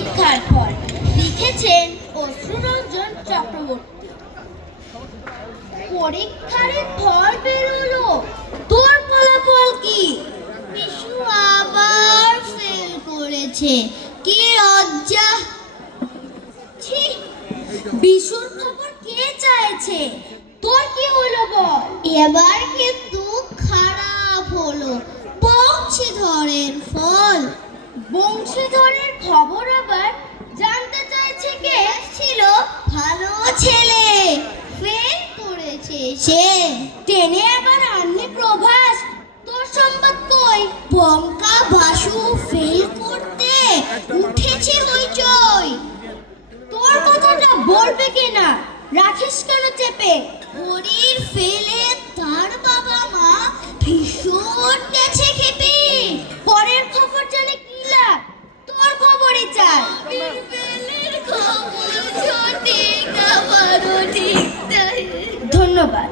পরীক্ষার ফল লিখেছেন অশ্রুরঞ্জন চক্রবর্তী। পরীক্ষার ফল বেরোলো, তোর ফলাফল কি? বিশু আবার ফেল করেছে। কি লজ্জা! ছি, বিশুর খবর কে চাইছে? তোর কি হলো বল? এবার কিন্তু খারাপ হলো। বংশীধরের ফল। বংশীধরের খবর আবার জানতে চাইছে কে? ছিল ভালো ছেলে, ফেল করেছে সে। টেনে আবার আনলি প্রভাস, তোর সংবাদ কই? বঙ্কা বাসু ফেল করতে উঠেছে হইচই। তোর কথাটা বলবে কিনা, রাখিস কেন চেপে? হরির ফেলে তার বাবা মা ভীষণ গেছে খেপে। পরের খবর জানে কি লাভ, তোর খবরই চাই। ফেলের খবর সঠিক আমারও ঠিক তাই। ধন্যবাদ।